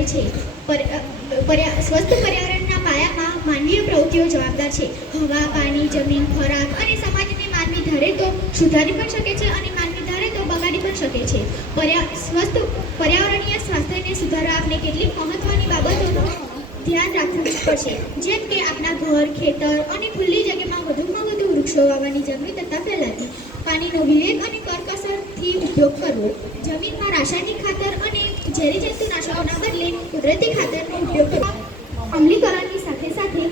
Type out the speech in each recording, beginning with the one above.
કરે છે। સ્વસ્થ પર્યાવરણના પાયામાં માનવીય પ્રવૃત્તિઓ જવાબદાર છે। હવા, પાણી, જમીન, ખોરાક અને સમાજને માનવી ધારે તો સુધારી પણ શકે છે અને માનવી ધારે તો બગાડી પણ શકે છે। સ્વસ્થ પર્યાવરણીય સ્વાસ્થ્યને સુધારવા આપણે કેટલીક મહત્વની બાબતોનું ધ્યાન રાખવું પડશે, જેમ કે આપણા ઘર, ખેતર અને ખુલ્લી જગ્યામાં વધુમાં વધુ વૃક્ષો વાવવાની જાગૃતતા ફેલાવી, પાણીનો વિવેક અને કરકસરથી ઉપયોગ કરવો, જમીનમાં રાસાયણિક ખાતર અને ઝેરી જંતુનાશકોના બદલે કુદરતી ખાતરનો ઉપયોગ કરવો, અમલીકરણની સાથે સાથે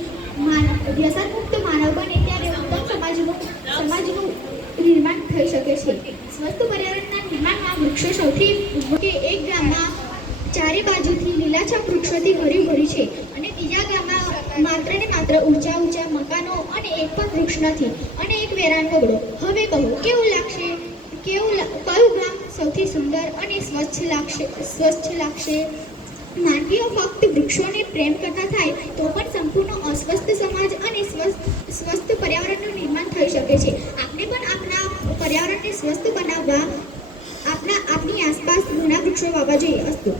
વ્યસનમુક્ત માનવ બને ત્યારે ઉત્તમ સમાજનું નિર્માણ થઈ શકે છે। સ્વસ્થ પર્યાવરણના નિર્માણમાં વૃક્ષો સૌથી કે એક ગામમાં ચારે બાજુથી લીલાછમ વૃક્ષોથી ભર્યું છે અને બીજા ગામમાં માત્ર ને માત્ર ઊંચા મકાનો અને એક પણ વૃક્ષ નથી અને એક વેરાન વગડો। હવે કહો, કેવું લાગશે? કયું ગામ સૌથી સુંદર અને સ્વચ્છ લાગશે? માનવીઓ ફક્ત વૃક્ષોને પ્રેમ કરતા થાય તો પણ સંપૂર્ણ અસ્વસ્થ સમાજ અને સ્વસ્થ પર્યાવરણનું નિર્માણ થઈ શકે છે। આપણે પણ આપણા પર્યાવરણને સ્વસ્થ બનાવવા આપણી આસપાસ ઘણા વૃક્ષો વાવવા જોઈએ। અસ્તુ।